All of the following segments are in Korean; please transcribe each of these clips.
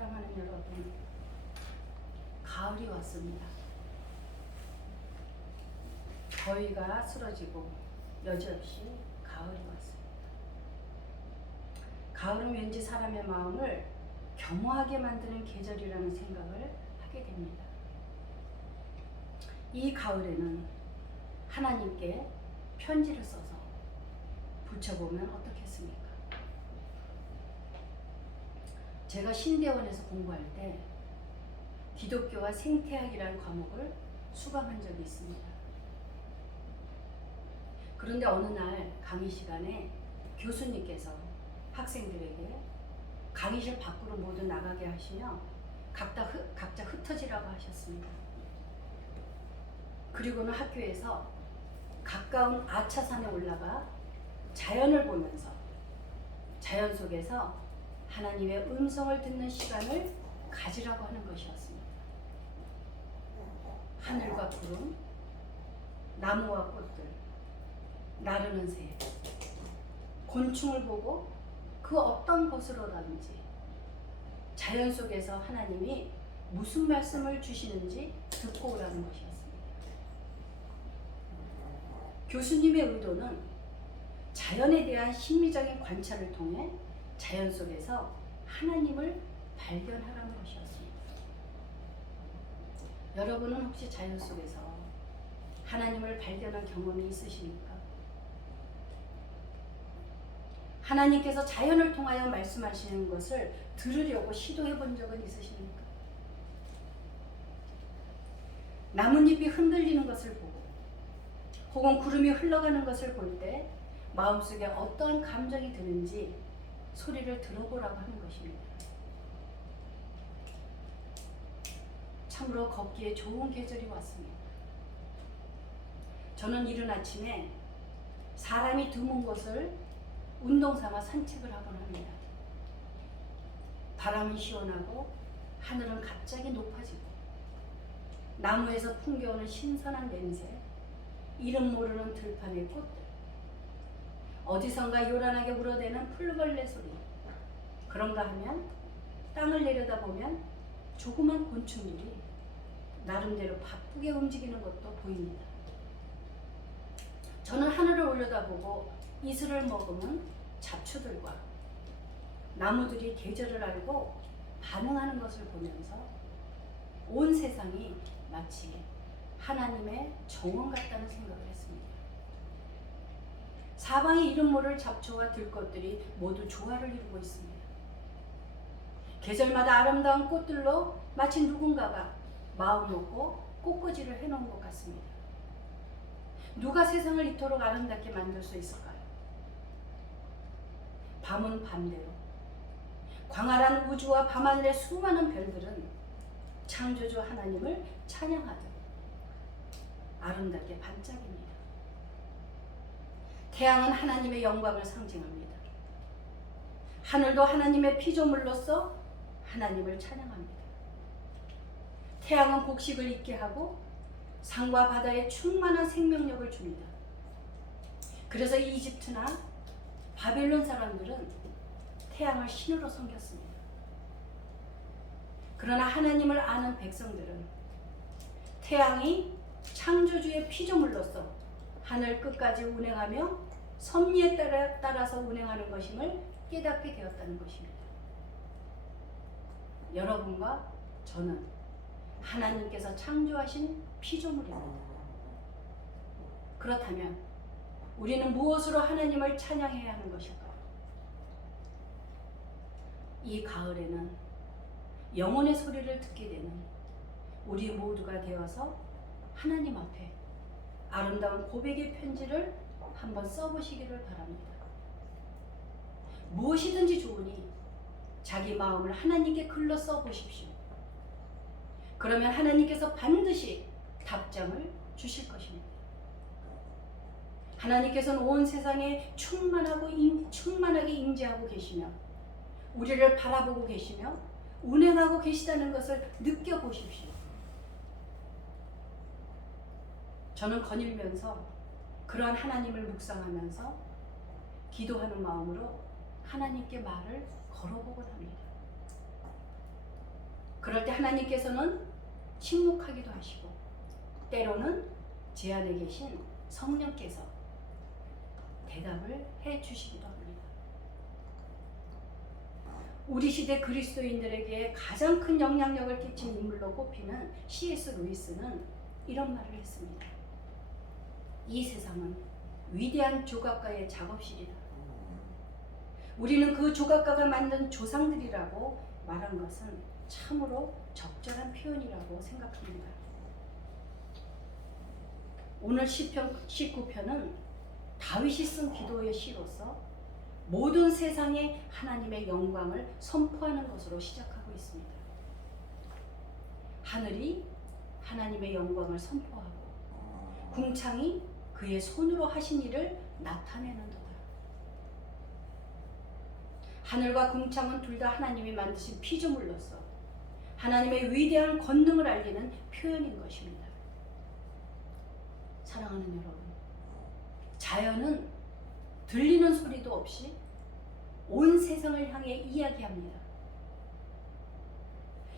사랑하는 여러분, 가을이 왔습니다. 더위가 쓰러지고 여지없이 가을이 왔습니다. 가을은 왠지 사람의 마음을 겸허하게 만드는 계절이라는 생각을 하게 됩니다. 이 가을에는 하나님께 편지를 써서 붙여보면 어떻겠습니까? 제가 신대원에서 공부할 때 기독교와 생태학이라는 과목을 수강한 적이 있습니다. 그런데 어느 날 강의 시간에 교수님께서 학생들에게 강의실 밖으로 모두 나가게 하시며 각자 흩어지라고 하셨습니다. 그리고는 학교에서 가까운 아차산에 올라가 자연을 보면서 자연 속에서 하나님의 음성을 듣는 시간을 가지라고 하는 것이었습니다. 하늘과 구름, 나무와 꽃들, 나르는 새, 곤충을 보고 그 어떤 것으로든지 자연 속에서 하나님이 무슨 말씀을 주시는지 듣고 오라는 것이었습니다. 교수님의 의도는 자연에 대한 심리적인 관찰을 통해 자연 속에서 하나님을 발견하라는 것이었습니다. 여러분은 혹시 자연 속에서 하나님을 발견한 경험이 있으십니까? 하나님께서 자연을 통하여 말씀하시는 것을 들으려고 시도해 본 적은 있으십니까? 나뭇잎이 흔들리는 것을 보고 혹은 구름이 흘러가는 것을 볼 때 마음속에 어떠한 감정이 드는지 소리를 들어보라고 하는 것입니다. 참으로 걷기에 좋은 계절이 왔습니다. 저는 이른 아침에 사람이 드문 곳을 운동 삼아 산책을 하곤 합니다. 바람은 시원하고 하늘은 갑자기 높아지고 나무에서 풍겨오는 신선한 냄새, 이름 모르는 들판의 꽃들, 어디선가 요란하게 울어대는 풀벌레 소리, 그런가 하면 땅을 내려다보면 조그만 곤충들이 나름대로 바쁘게 움직이는 것도 보입니다. 저는 하늘을 올려다보고 이슬을 머금은 잡초들과 나무들이 계절을 알고 반응하는 것을 보면서 온 세상이 마치 하나님의 정원 같다는 생각을 했습니다. 사방에 이름 모를 잡초와 들꽃들이 모두 조화를 이루고 있습니다. 계절마다 아름다운 꽃들로 마치 누군가가 마음 먹고 꽃꽂이를 해놓은 것 같습니다. 누가 세상을 이토록 아름답게 만들 수 있을까요? 밤은 밤대로, 광활한 우주와 밤하늘의 수많은 별들은 창조주 하나님을 찬양하듯 아름답게 반짝입니다. 태양은 하나님의 영광을 상징합니다. 하늘도 하나님의 피조물로서 하나님을 찬양합니다. 태양은 곡식을 있게 하고 산과 바다에 충만한 생명력을 줍니다. 그래서 이집트나 바벨론 사람들은 태양을 신으로 섬겼습니다. 그러나 하나님을 아는 백성들은 태양이 창조주의 피조물로서 하늘 끝까지 운행하며 섭리에 따라서 운행하는 것임을 깨닫게 되었다는 것입니다. 여러분과 저는 하나님께서 창조하신 피조물입니다. 그렇다면 우리는 무엇으로 하나님을 찬양해야 하는 것일까요? 이 가을에는 영혼의 소리를 듣게 되는 우리 모두가 되어서 하나님 앞에 아름다운 고백의 편지를 한번 써보시기를 바랍니다. 무엇이든지 좋으니 자기 마음을 하나님께 글로 써보십시오. 그러면 하나님께서 반드시 답장을 주실 것입니다. 하나님께서는 온 세상에 충만하게 임재하고 계시며 우리를 바라보고 계시며 운행하고 계시다는 것을 느껴보십시오. 저는 거닐면서 그러한 하나님을 묵상하면서 기도하는 마음으로 하나님께 말을 걸어보곤 합니다. 그럴 때 하나님께서는 침묵하기도 하시고 때로는 제 안에 계신 성령께서 대답을 해 주시기도 합니다. 우리 시대 그리스도인들에게 가장 큰 영향력을 끼친 인물로 꼽히는 C.S. 루이스는 이런 말을 했습니다. 이 세상은 위대한 조각가의 작업실이다. 우리는 그 조각가가 만든 조상들이라고 말한 것은 참으로 적절한 표현이라고 생각합니다. 오늘 시편 19편은 다윗이 쓴 기도의 시로서 모든 세상에 하나님의 영광을 선포하는 것으로 시작하고 있습니다. 하늘이 하나님의 영광을 선포하고 궁창이 그의 손으로 하신 일을 나타내는도다. 하늘과 궁창은 둘 다 하나님이 만드신 피조물로서 하나님의 위대한 권능을 알리는 표현인 것입니다. 사랑하는 여러분, 자연은 들리는 소리도 없이 온 세상을 향해 이야기합니다.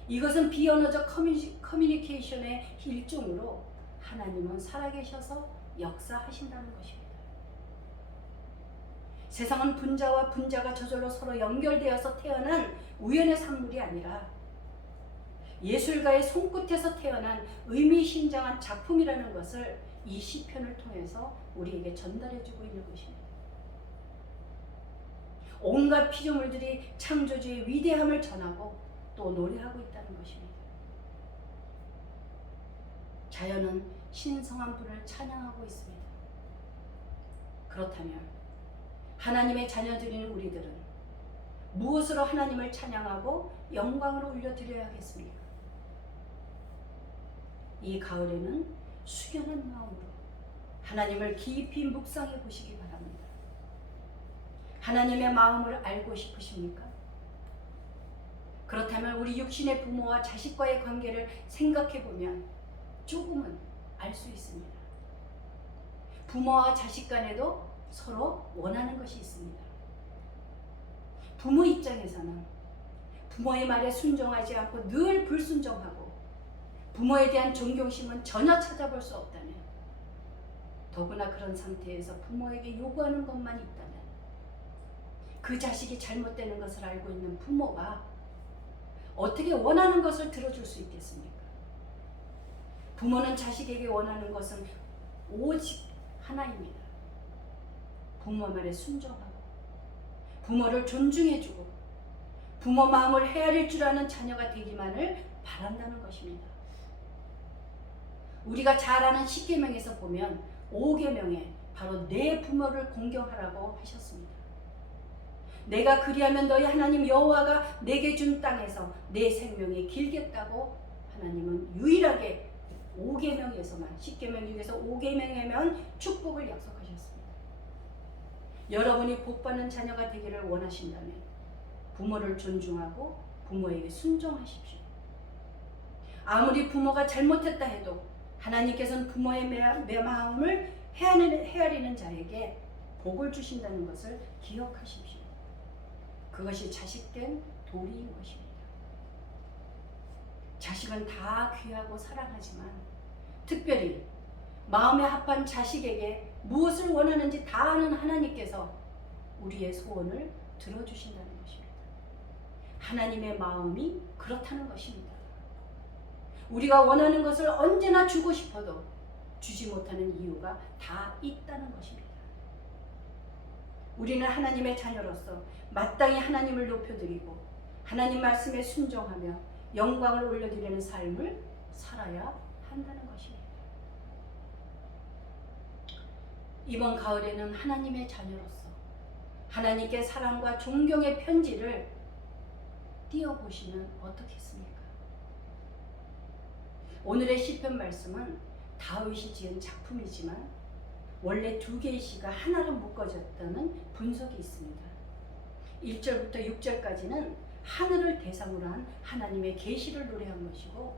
이것은 비언어적 커뮤니케이션의 일종으로 하나님은 살아계셔서 역사하신다는 것입니다. 세상은 분자와 분자가 저절로 서로 연결되어서 태어난 우연의 산물이 아니라 예술가의 손끝에서 태어난 의미심장한 작품이라는 것을 이 시편을 통해서 우리에게 전달해주고 있는 것입니다. 온갖 피조물들이 창조주의 위대함을 전하고 또 노래하고 있다는 것입니다. 자연은 신성한 분을 찬양하고 있습니다. 그렇다면 하나님의 자녀들인 우리들은 무엇으로 하나님을 찬양하고 영광으로 올려드려야 하겠습니까? 이 가을에는 숙연한 마음으로 하나님을 깊이 묵상해 보시기 바랍니다. 하나님의 마음을 알고 싶으십니까? 그렇다면 우리 육신의 부모와 자식과의 관계를 생각해 보면 조금은 알 수 있습니다. 부모와 자식 간에도 서로 원하는 것이 있습니다. 부모 입장에서는 부모의 말에 순종하지 않고 늘 불순종하고 부모에 대한 존경심은 전혀 찾아볼 수 없다면, 더구나 그런 상태에서 부모에게 요구하는 것만 있다면 그 자식이 잘못되는 것을 알고 있는 부모가 어떻게 원하는 것을 들어줄 수 있겠습니까? 부모는 자식에게 원하는 것은 오직 하나입니다. 부모 말에 순종하고 부모를 존중해주고 부모 마음을 헤아릴 줄 아는 자녀가 되기만을 바란다는 것입니다. 우리가 잘 아는 10계명에서 보면 5계명에 바로 내 부모를 공경하라고 하셨습니다. 내가 그리하면 너희 하나님 여호와가 내게 준 땅에서 내 생명이 길겠다고 하나님은 유일하게 5계명에서만, 10계명 중에서 5계명에만 축복을 약속하셨습니다. 여러분이 복받는 자녀가 되기를 원하신다면 부모를 존중하고 부모에게 순종하십시오. 아무리 부모가 잘못했다 해도 하나님께서는 부모의 마음을 헤아리는 자에게 복을 주신다는 것을 기억하십시오. 그것이 자식된 도리인 것입니다. 자식은 다 귀하고 사랑하지만 특별히 마음에 합한 자식에게 무엇을 원하는지 다 아는 하나님께서 우리의 소원을 들어주신다는 것입니다. 하나님의 마음이 그렇다는 것입니다. 우리가 원하는 것을 언제나 주고 싶어도 주지 못하는 이유가 다 있다는 것입니다. 우리는 하나님의 자녀로서 마땅히 하나님을 높여드리고 하나님 말씀에 순종하며 영광을 올려드리는 삶을 살아야 한다는 것입니다. 이번 가을에는 하나님의 자녀로서 하나님께 사랑과 존경의 편지를 띄워보시면 어떻겠습니까? 오늘의 시편 말씀은 다윗이 지은 작품이지만 원래 2개의 시가 하나로 묶어졌다는 분석이 있습니다. 1절부터 6절까지는 하늘을 대상으로 한 하나님의 계시를 노래한 것이고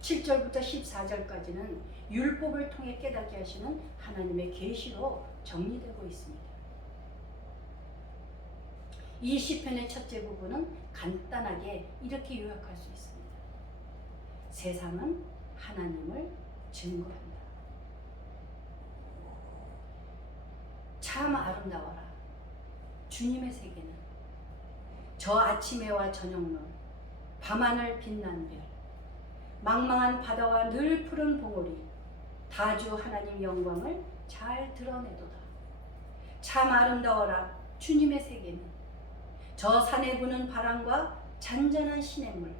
7절부터 14절까지는 율법을 통해 깨닫게 하시는 하나님의 계시로 정리되고 있습니다. 이 시편의 첫째 부분은 간단하게 이렇게 요약할 수 있습니다. 세상은 하나님을 증거한다. 참 아름다워라. 주님의 세계는 저 아침해와 저녁눈, 밤하늘 빛난 별, 망망한 바다와 늘 푸른 봉우리, 다주 하나님 영광을 잘 드러내도다. 참 아름다워라. 주님의 세계는 저 산에 부는 바람과 잔잔한 시냇물,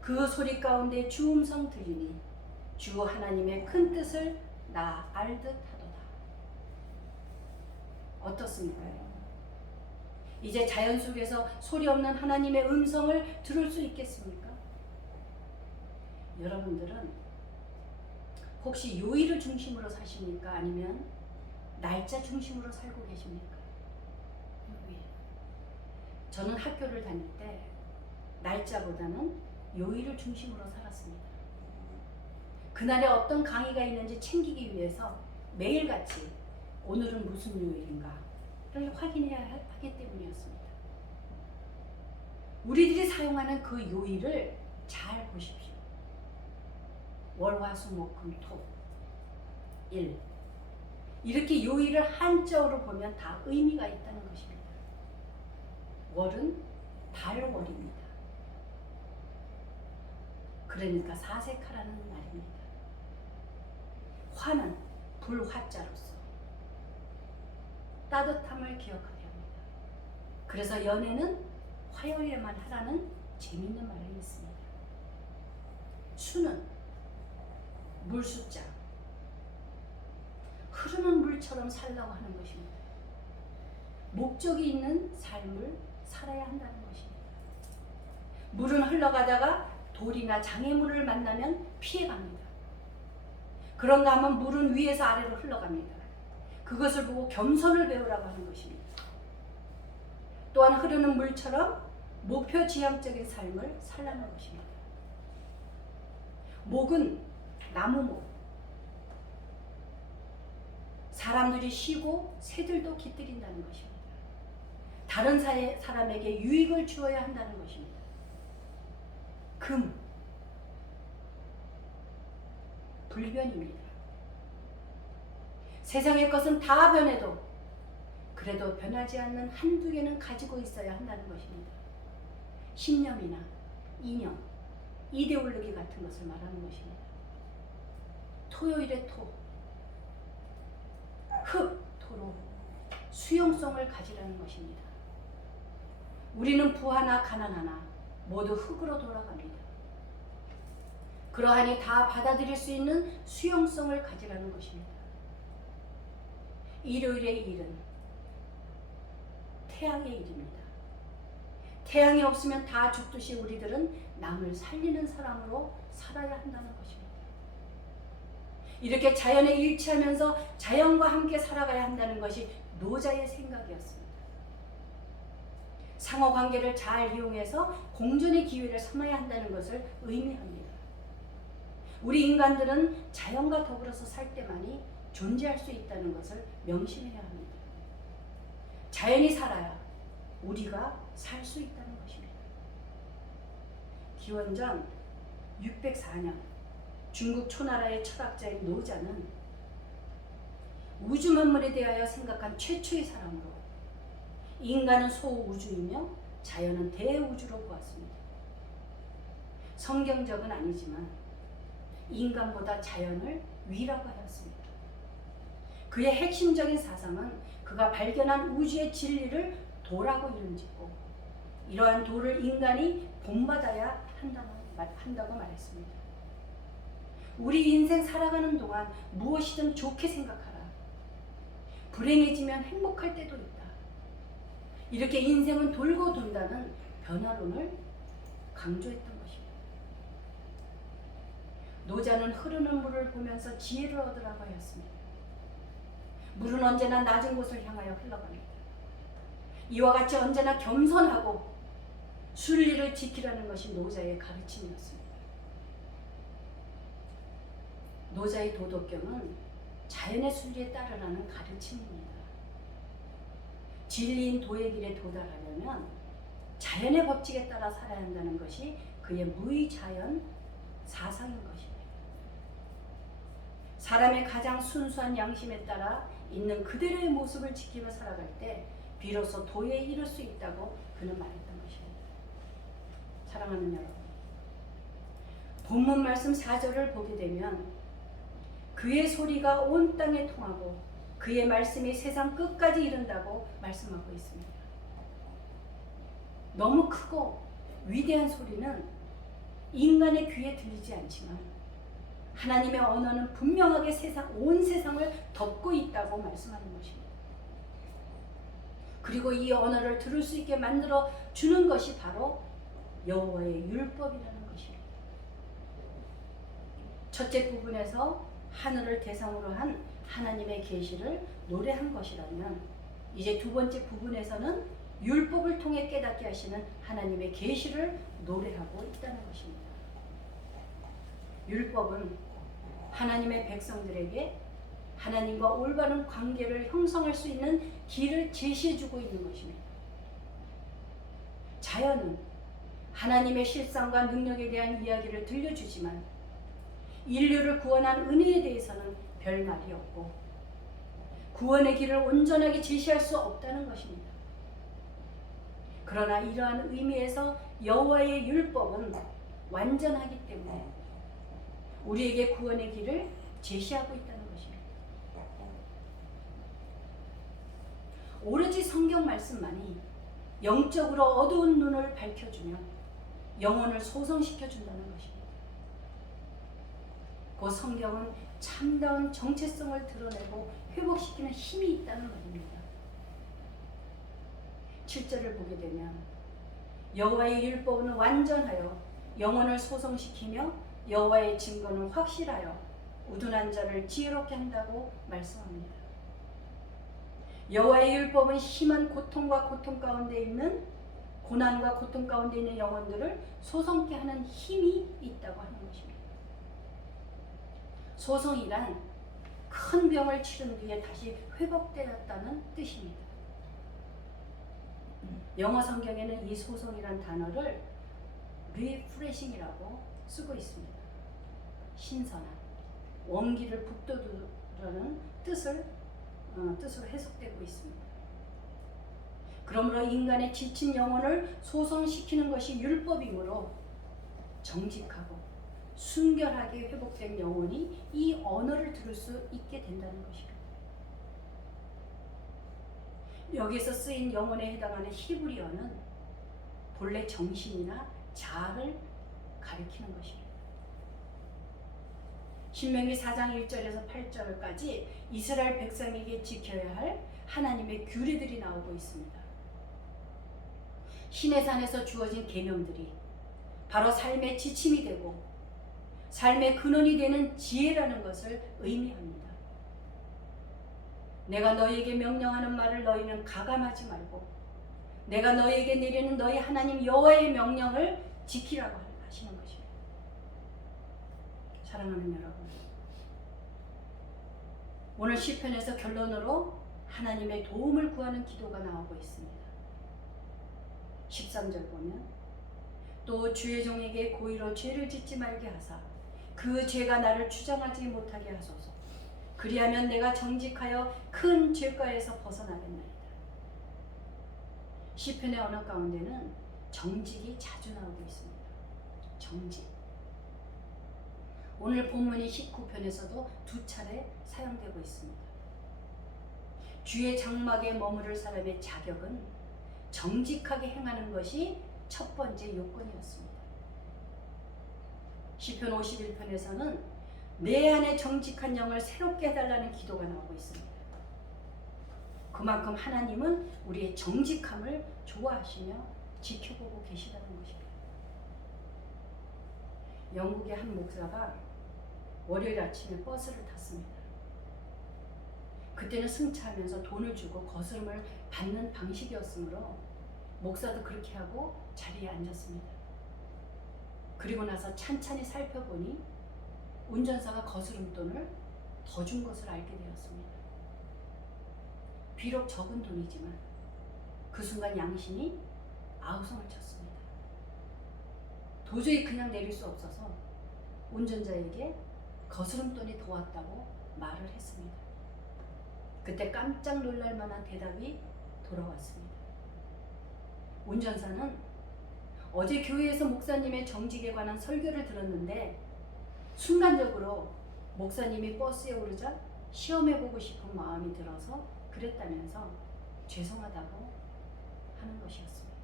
그 소리 가운데 주 음성 들리니 주 하나님의 큰 뜻을 나 알듯 하도다. 어떻습니까? 이제 자연 속에서 소리 없는 하나님의 음성을 들을 수 있겠습니까? 여러분들은 혹시 요일을 중심으로 사십니까? 아니면 날짜 중심으로 살고 계십니까? 저는 학교를 다닐 때 날짜보다는 요일을 중심으로 살았습니다. 그날에 어떤 강의가 있는지 챙기기 위해서 매일같이 오늘은 무슨 요일인가를 확인해야 하기 때문이었습니다. 우리들이 사용하는 그 요일을 잘 보십시오. 월, 화, 수, 목, 금, 토, 일. 이렇게 요일을 한자어로 보면 다 의미가 있다는 것입니다. 월은 달월입니다. 그러니까 사색하라는 말입니다. 화는 불화자로서 따뜻함을 기억하게 합니다. 그래서 연애는 화요일에만 하라는 재미있는 말이 있습니다. 수는 물숫자, 흐르는 물처럼 살라고 하는 것입니다. 목적이 있는 삶을 살아야 한다는 것입니다. 물은 흘러가다가 돌이나 장애물을 만나면 피해갑니다. 그런가 하면 물은 위에서 아래로 흘러갑니다. 그것을 보고 겸손을 배우라고 하는 것입니다. 또한 흐르는 물처럼 목표지향적인 삶을 살라는 것입니다. 목은 나무목. 사람들이 쉬고 새들도 깃들인다는 것입니다. 다른 사람에게 유익을 주어야 한다는 것입니다. 금, 불변입니다. 세상의 것은 다 변해도 그래도 변하지 않는 한두 개는 가지고 있어야 한다는 것입니다. 신념이나 이념, 이데올로기 같은 것을 말하는 것입니다. 토요일의 토, 흙, 토로 수용성을 가지라는 것입니다. 우리는 부하나 가난하나 모두 흙으로 돌아갑니다. 그러하니 다 받아들일 수 있는 수용성을 가지라는 것입니다. 일요일의 일은 태양의 일입니다. 태양이 없으면 다 죽듯이 우리들은 남을 살리는 사람으로 살아야 한다는 것입니다. 이렇게 자연에 일치하면서 자연과 함께 살아가야 한다는 것이 노자의 생각이었습니다. 상호관계를 잘 이용해서 공존의 기회를 삼아야 한다는 것을 의미합니다. 우리 인간들은 자연과 더불어서 살 때만이 존재할 수 있다는 것을 명심해야 합니다. 자연이 살아야 우리가 살 수 있다는 것입니다. 기원전 604년 중국 초나라의 철학자인 노자는 우주 만물에 대하여 생각한 최초의 사람으로 인간은 소우주이며 자연은 대우주로 보았습니다. 성경적은 아니지만 인간보다 자연을 위라고 하였습니다. 그의 핵심적인 사상은 그가 발견한 우주의 진리를 도라고 이름짓고 이러한 도를 인간이 본받아야 한다고 말했습니다. 우리 인생 살아가는 동안 무엇이든 좋게 생각하라. 불행해지면 행복할 때도 있다. 이렇게 인생은 돌고 돈다는 변화론을 강조했던 것입니다. 노자는 흐르는 물을 보면서 지혜를 얻으라고 하였습니다. 물은 언제나 낮은 곳을 향하여 흘러갑니다. 이와 같이 언제나 겸손하고 순리를 지키라는 것이 노자의 가르침이었습니다. 노자의 도덕경은 자연의 순리에 따르라는 가르침입니다. 진리인 도의 길에 도달하려면 자연의 법칙에 따라 살아야 한다는 것이 그의 무의자연 사상인 것입니다. 사람의 가장 순수한 양심에 따라 있는 그대로의 모습을 지키며 살아갈 때 비로소 도에 이를 수 있다고 그는 말했던 것입니다. 사랑하는 여러분, 본문 말씀 4절을 보게 되면 그의 소리가 온 땅에 통하고 그의 말씀이 세상 끝까지 이른다고 말씀하고 있습니다. 너무 크고 위대한 소리는 인간의 귀에 들리지 않지만 하나님의 언어는 분명하게 온 세상을 덮고 있다고 말씀하는 것입니다. 그리고 이 언어를 들을 수 있게 만들어 주는 것이 바로 여호와의 율법이라는 것입니다. 첫째 부분에서 하늘을 대상으로 한 하나님의 계시를 노래한 것이라면 이제 두 번째 부분에서는 율법을 통해 깨닫게 하시는 하나님의 계시를 노래하고 있다는 것입니다. 율법은 하나님의 백성들에게 하나님과 올바른 관계를 형성할 수 있는 길을 제시해주고 있는 것입니다. 자연은 하나님의 실상과 능력에 대한 이야기를 들려주지만 인류를 구원한 은혜에 대해서는 별 말이 없고 구원의 길을 온전하게 제시할 수 없다는 것입니다. 그러나 이러한 의미에서 여호와의 율법은 완전하기 때문에 우리에게 구원의 길을 제시하고 있다는 것입니다. 오로지 성경 말씀만이 영적으로 어두운 눈을 밝혀주며 영혼을 소성시켜준다는 것입니다. 그 성경은 참다운 정체성을 드러내고 회복시키는 힘이 있다는 말입니다. 7절을 보게 되면 여호와의 율법은 완전하여 영혼을 소성시키며 여호와의 증거는 확실하여 우둔한 자를 지혜롭게 한다고 말씀합니다. 여호와의 율법은 심한 고통과 고통 가운데 있는 고난과 고통 가운데 있는 영혼들을 소성케 하는 힘이 있다고 하는 것입니다. 소성이란 큰 병을 치른 뒤에 다시 회복되었다는 뜻입니다. 영어 성경에는 이 소성이란 단어를 refreshing이라고 쓰고 있습니다. 신선한, 원기를 북돋우라는 뜻으로 해석되고 있습니다. 그러므로 인간의 지친 영혼을 소성시키는 것이 율법이므로 정직하고 순결하게 회복된 영혼이 이 언어를 들을 수 있게 된다는 것입니다. 여기서 쓰인 영혼에 해당하는 히브리어는 본래 정신이나 자아를 가리키는 것입니다. 신명기 4장 1절에서 8절까지 이스라엘 백성에게 지켜야 할 하나님의 규례들이 나오고 있습니다. 시내산에서 주어진 계명들이 바로 삶의 지침이 되고 삶의 근원이 되는 지혜라는 것을 의미합니다. 내가 너희에게 명령하는 말을 너희는 가감하지 말고 내가 너희에게 내리는 너희 하나님 여호와의 명령을 지키라고 하시는 것입니다. 사랑하는 여러분, 오늘 시편에서 결론으로 하나님의 도움을 구하는 기도가 나오고 있습니다. 13절 보면 또 주의 종에게 고의로 죄를 짓지 말게 하사 그 죄가 나를 주장하지 못하게 하소서. 그리하면 내가 정직하여 큰 죄가에서 벗어나겠나이다. 시편의 언어 가운데는 정직이 자주 나오고 있습니다. 정직. 오늘 본문이 19편에서도 2차례 사용되고 있습니다. 주의 장막에 머무를 사람의 자격은 정직하게 행하는 것이 첫 번째 요건이었습니다. 시편 51편에서는 내 안에 정직한 영을 새롭게 해달라는 기도가 나오고 있습니다. 그만큼 하나님은 우리의 정직함을 좋아하시며 지켜보고 계시다는 것입니다. 영국의 한 목사가 월요일 아침에 버스를 탔습니다. 그때는 승차하면서 돈을 주고 거스름을 받는 방식이었으므로 목사도 그렇게 하고 자리에 앉았습니다. 그리고 나서 찬찬히 살펴보니 운전사가 거스름돈을 더 준 것을 알게 되었습니다. 비록 적은 돈이지만 그 순간 양심이 아우성을 쳤습니다. 도저히 그냥 내릴 수 없어서 운전자에게 거스름돈이 더 왔다고 말을 했습니다. 그때 깜짝 놀랄 만한 대답이 돌아왔습니다. 운전사는 어제 교회에서 목사님의 정직에 관한 설교를 들었는데 순간적으로 목사님이 버스에 오르자 시험해보고 싶은 마음이 들어서 그랬다면서 죄송하다고 하는 것이었습니다.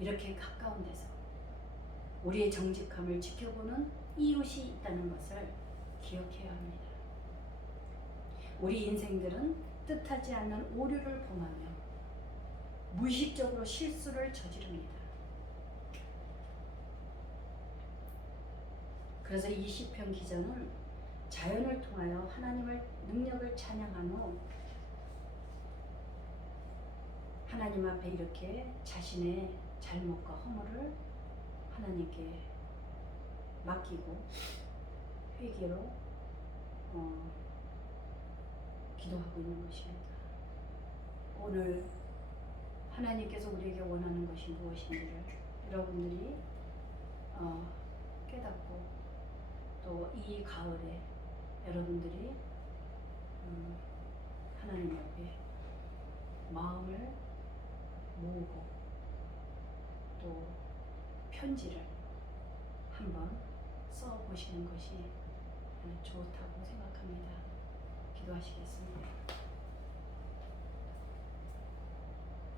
이렇게 가까운 데서 우리의 정직함을 지켜보는 이웃이 있다는 것을 기억해야 합니다. 우리 인생들은 뜻하지 않는 오류를 범하며 무의식적으로 실수를 저지릅니다. 그래서 이 시편 기자는 자연을 통하여 하나님의 능력을 찬양한 후 하나님 앞에 이렇게 자신의 잘못과 허물을 하나님께 맡기고 회개로 기도하고 있는 것입니다. 오늘 하나님께서 우리에게 원하는 것이 무엇인지를 여러분들이 깨닫고 또 이 가을에 여러분들이 하나님 앞에 마음을 모으고 또 편지를 한번 써보시는 것이 좋다고 생각합니다. 기도하시겠습니다.